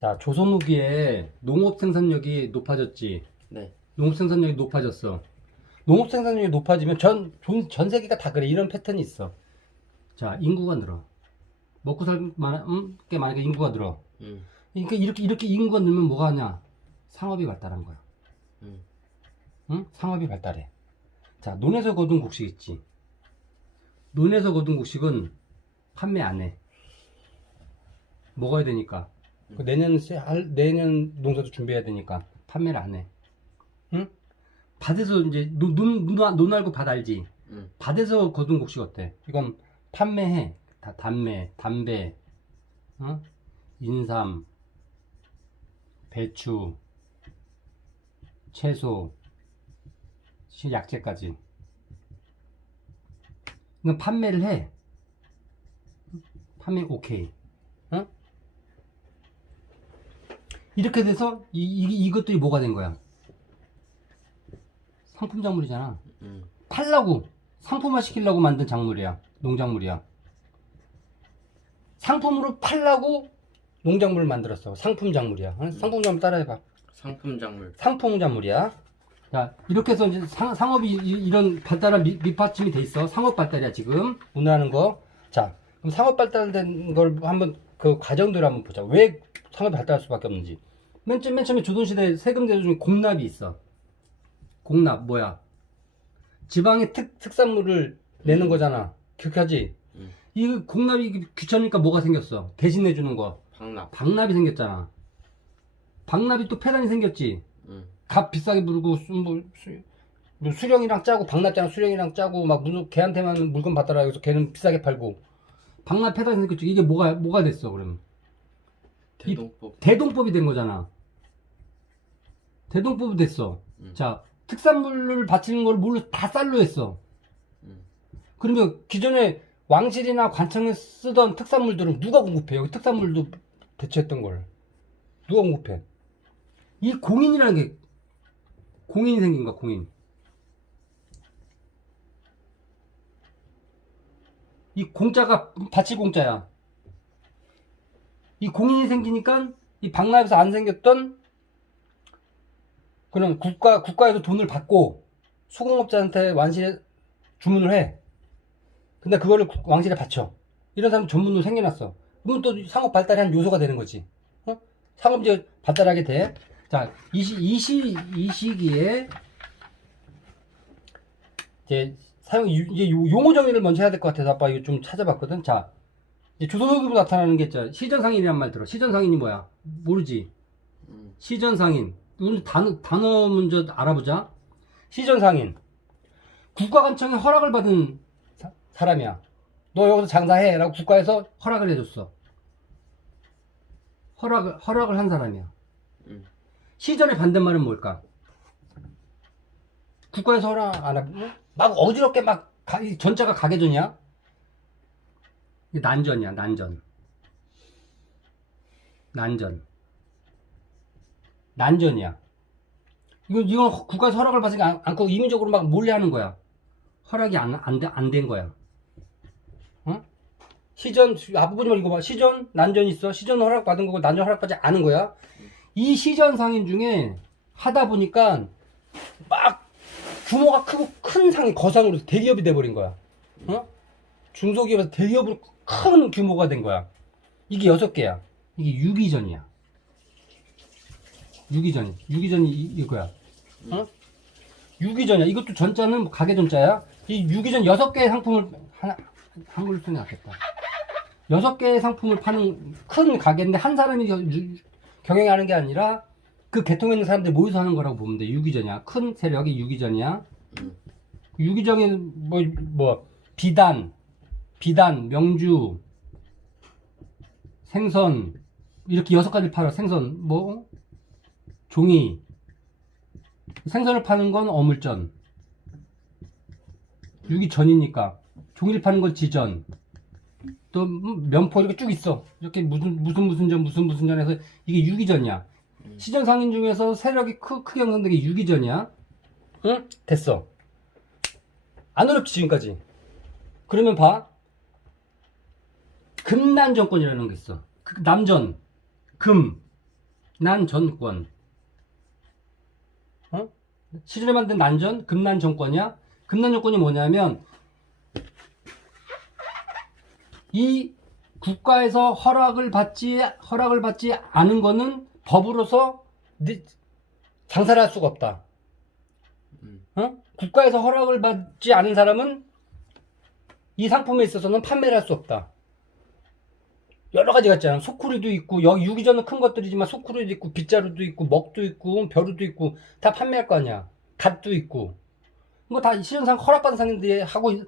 자, 조선 후기에 농업 생산력이 높아졌지. 네. 농업 생산력이 높아졌어. 농업 생산력이 높아지면 전, 전, 전 세계가 다 그래. 이런 패턴이 있어. 자, 인구가 늘어. 먹고 살 만한, 음, 게 만약에 인구가 늘어. 음. 그러니까 이렇게, 이렇게 인구가 늘면 뭐가 하냐? 상업이 발달한 거야. 음. 응? 상업이 발달해. 자, 논에서 거둔 곡식 있지. 논에서 거둔 곡식은 판매 안 해. 먹어야 되니까. 그 내년, 시- 할- 내년 농사도 준비해야 되니까 판매를 안 해. 응? 밭에서 이제 논, 논, 논, 논 알고 밭 알지? 음. 밭에서 거둔 곡식 어때? 이건 판매해. 다 담배, 담배, 어? 인삼, 배추, 채소, 시- 약재까지. 이건 판매를 해. 판매 오케이. 어? 이렇게 돼서 이, 이, 이것들이 뭐가 된 거야? 상품 작물이잖아. 음. 팔라고 상품화 시키려고 만든 작물이야 농작물이야 상품으로 팔라고 농작물을 만들었어 상품 작물이야 어? 상품 작물 따라해봐 상품 작물. 상품 작물이야 자 이렇게 해서 이제 상, 상업이 이- 이 런 발달한 밑, 밑받침이 돼 있어 상업 발달이야 지금 오늘 하는 거 자 그럼 상업 발달된 걸 한번 그 과정들을 한번 보자 왜 상업이 발달할 수밖에 없는지. 맨, 처음- 맨 처음에 조선시대 세금 제도 중에 공납이 있어. 공납 뭐야? 지방의 특, 특산물을 내는 거잖아. 기억하지? 음. 이 공납이 귀찮으니까 뭐가 생겼어? 대신해 주는 거. 방납. 박납이 생겼잖아. 박납이 또 폐단이 생겼지. 음. 값 비싸게 부르고 수, 뭐, 수, 뭐 수령이랑 짜고 박납장 수령이랑 짜고 막 무슨 걔한테만 물건 받더라. 그래서 걔는 비싸게 팔고. 박납 폐단이 생겼지. 이게 뭐가 뭐가 됐어 그러면 대동법. 대동법이 된 거잖아 대동법이 됐어 음. 자 특산물을 바치는 걸 뭘로 다 쌀로 했어 음. 그러면 기존에 왕실이나 관청에 쓰던 특산물들은 누가 공급해? 여기 특산물도 대체했던 걸. 누가 공급해? 이 공인이라는 게 공인이 생긴 거야, 공인. 이 공짜가 바치 공짜야. 이 공인이 생기니까 이 박람회에서 안 생겼던 그런 국가 국가에서 돈을 받고 수공업자한테 완실에 주문을 해. 근데 그거를 국- 왕실에 바쳐. 이런 사람 전문으로 생겨났어. 그러면 또 상업 발달의 한 요소가 되는 거지. 어? 상업이 발달하게 돼. 자, 이, 시, 이, 시, 이 시기에 이제 사용, 유- 이제 요- 용어 정의를 먼저 해야 될 것 같아서 아빠 이거 좀 찾아봤거든. 자, 이제 조선후기로 나타나는 게 있잖아. 시전상인이란 말 들어. 시전상인이 뭐야? 모르지. 음. 시전상인. 오늘 단어, 단어 먼저 알아보자. 시전상인. 국가관청에 허락을 받은 사, 사람이야. 너 여기서 장사해. 라고 국가에서 허락을 해줬어. 허락을, 허락을 한 사람이야. 음. 시전의 반대말은 뭘까? 국가에서 허락 안 하고, 어? 막 어지럽게 막, 가- 이 전자가 가게전이야? 이게 난전이야, 난전. 난전. 난전이야. 이건 허- 국가에서 허락을 받지 않- 않고 임의적으로 막 몰래 하는 거야. 허락이 안, 안, 돼- 안된 거야. 어? 시전, 앞부분 좀 읽어봐. 시전, 난전 있어. 시전 허락 받은 거고, 난전 허락 받지 않은 거야. 이 시전 상인 중에 하다 보니까 막 규모가 크고 큰 상이 거상으로 대기업이 돼버린 거야. 어? 중소기업에서 대기업으로 큰 규모가 된 거야. 이게 여섯 개야. 이게 유기전이야. 유기전. 유기전이 이- 이거야. 어? 유기전이야. 이것도 전자는 뭐 가게 전자야. 이 유기전 여섯 개의 상품을 하나 쓰는 게 낫겠다. 여섯 개의 상품을 파는 큰 가게인데 한 사람이 겨- 유- 경영하는 게 아니라 그 계통에 있는 사람들 이 모여서 하는 거라고 보면 돼. 유기전이야. 큰 세력이 유기전이야. 음. 유기전에는 뭐, 뭐, 비단, 비단, 명주, 생선, 이렇게 여섯 가지 팔아. 생선, 뭐, 종이. 생선을 파는 건 어물전. 유기전이니까. 종이를 파는 건 지전. 또 음, 면포 이렇게 쭉 있어. 이렇게 무슨 무슨 무슨 전 무슨 무슨 전 해서 이게 유기전이야. 시전 상인 중에서 세력이 크, 크게 형성된 게 유기전이야. 응? 됐어. 안 어렵지 지금까지. 그러면 봐. 금난 정권이라는 게 있어. 그 남전, 금, 난전권. 어? 시전에 만든 난전, 금난 정권이야? 금난 정권이 뭐냐면, 이 국가에서 허락을 받지, 허락을 받지 않은 거는 법으로서 네- 장사를 할 수가 없다. 음. 어? 국가에서 허락을 받지 않은 사람은 이 상품에 있어서는 판매를 할 수 없다. 여러 가지가 있잖아. 소쿠리도 있고, 여기 유기전은 큰 것들이지만 소쿠리도 있고, 빗자루도 있고, 먹도 있고, 벼루도 있고, 다 판매할 거 아니야. 갓도 있고. 이거 다 시전상 허락받은 상인들이 하고, 있-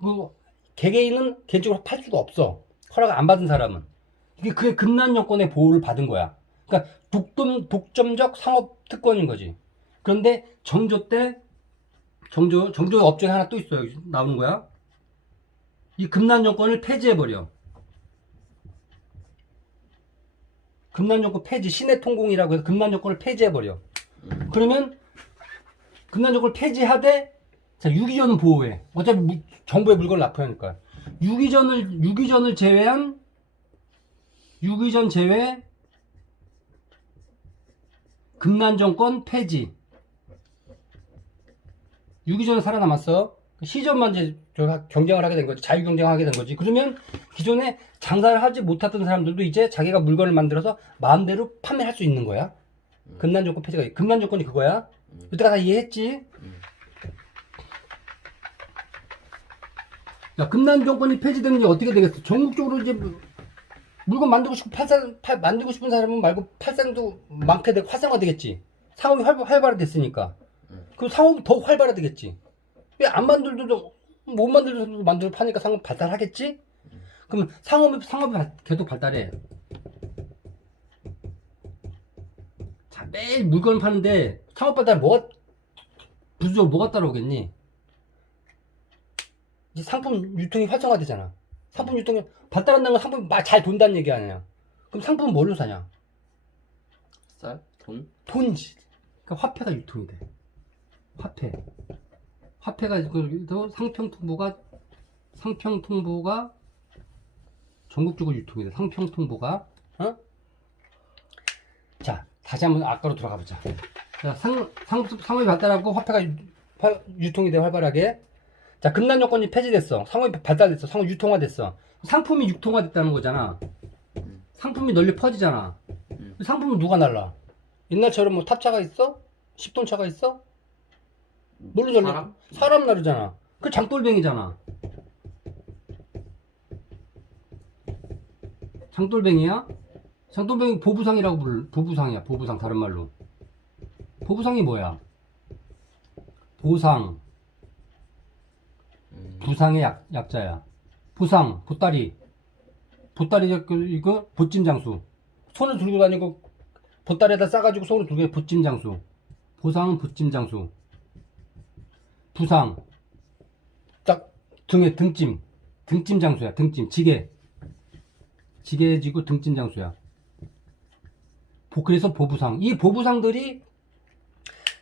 그, 개개인은 개인적으로 팔 수가 없어. 허락 안 받은 사람은. 이게 그게 금난 여권의 보호를 받은 거야. 그러니까 독점, 독점적 상업 특권인 거지. 그런데 정조 때, 정조, 정조 업종이 하나 또 있어요. 나오는 거야. 이 금난 여권을 폐지해 버려. 금난정권 폐지, 신의 통공이라고 해서 금난정권을 폐지해버려. 음. 그러면 금난정권을 폐지하되 자, 유기전은 보호해. 어차피 무- 정부의 물건을 납부하니까. 유기전을 유기전을 제외한 유기전 제외 금난정권 폐지. 유기전은 살아남았어. 시전만 이제 저 경쟁을 하게 된 거지. 자유 경쟁하게 된 거지. 그러면 기존에 장사를 하지 못했던 사람들도 이제 자기가 물건을 만들어서 마음대로 판매할 수 있는 거야. 금난 조건 폐지가 금난 조건이 그거야. 음. 이때가 다 이해했지? 음. 야, 금난 조건이 폐지되는 게 어떻게 되겠어? 전국적으로 이제 뭐 물건 만들고 싶고 팔산 팔, 만들고 싶은 사람은 말고 팔산도 많게 되고 활성화 되겠지. 상업이 활, 활발화됐으니까. 음. 그럼 상업이 더 활발화되겠지. 왜 안 만들도 못 만들도 만들어 파니까 상업 발달하겠지? 그럼 상업이 상업이 발- 계속 발달해. 자 매일 물건을 파는데 상업 발달 뭐가 부수적으로 뭐가 따라오겠니? 이제 상품 유통이 활성화되잖아. 상품 유통이 발달한다는 건 상품이 막 잘 돈다는 얘기 아니야. 그럼 상품은 뭘로 사냐? 쌀? 돈? 돈지. 그러니까 화폐가 유통이 돼. 화폐. 화폐가 그래서 상평통보가 상평통보가 전국적으로 유통이 돼. 상평통보가 어? 자 다시 한번 아까로 돌아가 보자. 자, 상, 상, 상업이 발달하고 화폐가 유, 화- 유통이 돼 활발하게. 자 금난 조건이 폐지됐어. 상업이 발달됐어. 상업 유통화됐어. 상품이 유통화됐다는 거잖아. 음. 상품이 널리 퍼지잖아. 음. 상품은 누가 날라? 옛날처럼 뭐 탑차가 있어? 10톤 차가 있어? 뭘로 날려? 사람? 사람 나르잖아. 그 장돌뱅이잖아. 장돌뱅이야? 장돌뱅이 보부상이라고 부를, 보부상이야. 보부상, 다른 말로. 보부상이 뭐야? 보상, 음. 부상의 약, 약자야. 부상, 보따리. 보따리, 그, 이거, 보찜 장수. 손을 들고 다니고, 보따리에다 싸가지고 손을 들고 다니고, 보찜 장수. 보상은 보찜 장수. 부상. 딱, 등에 등찜. 등찜 장수야, 등찜. 지게. 지게 지고 등찜 장수야. 보, 그래서 보부상. 이 보부상들이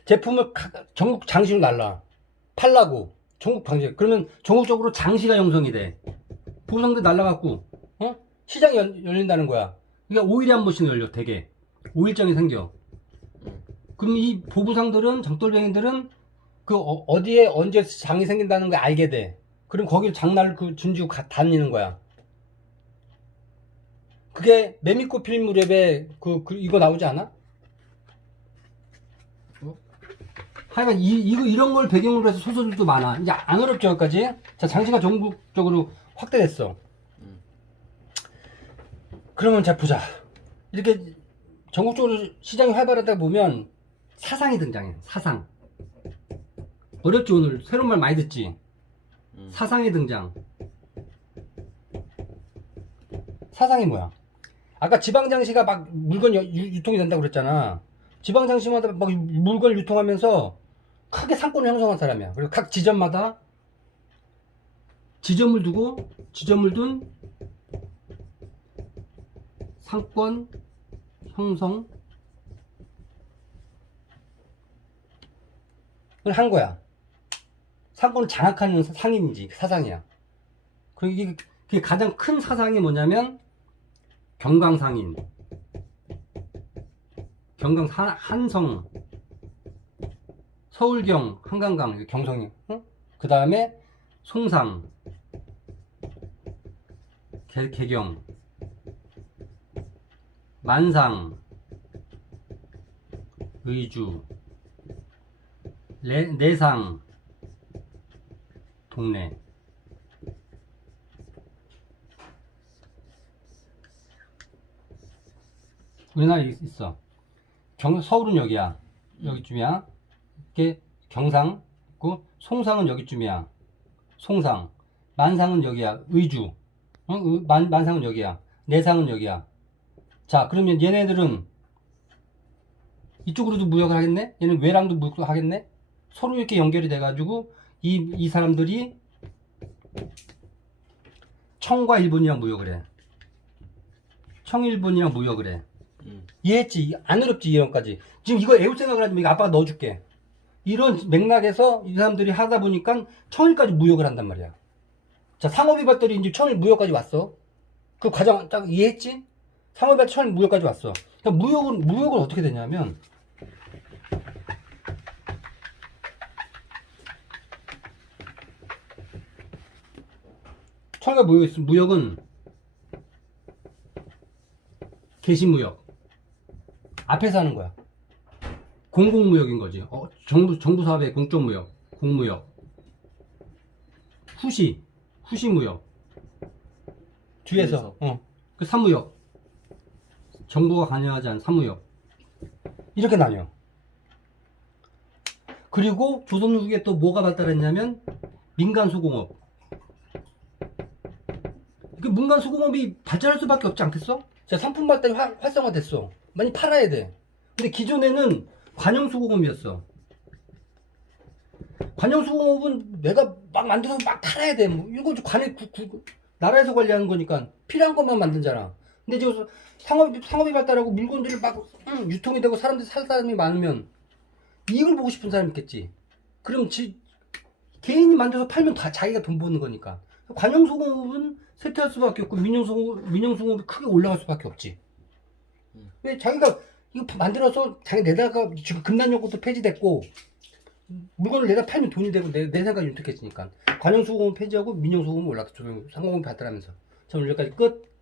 제품을 가- 전국 장시로 날라. 팔라고. 전국 장시. 그러면 전국적으로 장시가 형성이 돼. 보부상들 날라갖고, 어? 시장이 열, 열린다는 거야. 그러니까 5일에 한 번씩 열려, 되게. 5일장이 생겨. 음. 그럼 이 보부상들은, 장돌뱅이들은 그 어, 디에 언제 장이 생긴다는 걸 알게 돼. 그럼 거기로 장날을 그 준지고 가, 다니는 거야. 그게 메미코 필름 무렵에 그, 그 이거 나오지 않아? 어? 하여간 이, 이거 이런 걸 배경으로 해서 소설들도 많아. 이제 안 어렵죠, 여기까지? 자, 장시가 전국적으로 확대됐어. 음. 그러면 자, 보자. 이렇게 전국적으로 시장이 활발하다 보면 사상이 등장해. 사상. 어렵지, 오늘. 새로운 말 많이 듣지? 음. 사상의 등장. 사상이 뭐야? 아까 지방장시가 막 물건 유- 유통이 된다고 그랬잖아. 지방장시마다 막 물건을 유통하면서 크게 상권을 형성한 사람이야. 그리고 각 지점마다 지점을 두고 지점을 둔 상권 형성을 한 거야. 상권을 장악하는 상인이지 사상이야. 그리고 이게 그게 가장 큰 사상이 뭐냐면 경강상인. 경강 산- 한성, 서울경, 한강강, 경성이. 그 다음에 송상, 개, 개경, 만상, 의주, 내, 내상, 동네. 우리나라에 있- 있어. 경, 서울은 여기야. 여기쯤이야. 이게 경상 있고, 송상은 여기쯤이야. 송상. 만상은 여기야. 의주. 어? 의- 만, 만상은 여기야. 내상은 여기야. 자, 그러면 얘네들은 이쪽으로도 무역을 하겠네? 얘는 외랑도 무역을 하겠네? 서로 이렇게 연결이 돼 가지고, 이, 이 사람들이 청과 일본이랑 무역을 해. 청일본이랑 무역을 해. 음. 이해했지? 안 어렵지, 이런까지. 지금 이거 애울 생각을 하지 마. 이거 아빠가 넣어줄게. 이런 맥락에서 이 사람들이 하다 보니까 청일까지 무역을 한단 말이야. 자, 상업이 봤더니 이제 청일 무역까지 왔어. 그 과정 딱 이해했지? 상업이 봤더니 청일 무역까지 왔어. 그러니까 무역은, 무역은 어떻게 되냐면, 청일과 무역 무역은 개시무역. 앞에서 하는 거야. 공공무역인 거지. 어, 정부, 정부 사업의 공적무역, 공무역. 후시, 후시무역. 뒤에서, 뒤에서. 어, 그 사무역. 정부가 관여하지 않은 사무역. 이렇게 나뉘어. 그리고 조선 후기에 또 뭐가 발달했냐면, 민간 소공업. 그 민간소공업이 발전할 수밖에 없지 않겠어? 자, 상품 발달이 활, 활성화됐어. 많이 팔아야 돼. 근데 기존에는 관영 수공업이었어. 관영 수공업은 내가 막 만들어서 막 팔아야 돼. 뭐 이거 관에 구- 구- 나라에서 관리하는 거니까 필요한 것만 만들잖아. 근데 지금 상업이, 상업이 발달하고 물건들이 막 음, 유통이 되고 사람들이 살 사람이 많으면 이익을 보고 싶은 사람이 있겠지. 그럼 지, 개인이 만들어서 팔면 다 자기가 돈 버는 거니까. 관영수공업은 쇠퇴할 수밖에 없고 민영수공업, 민영수공업이 크게 올라갈 수밖에 없지. 왜 자기가 이거 만들어서 자기 내다가 지금 금단연구도 폐지됐고 물건을 내다 팔면 돈이 되고 내, 내 생각이 윤택해지니까 관영수공업 폐지하고 올라갔죠 상공업이 발달하면서. 자 오늘 여기까지 끝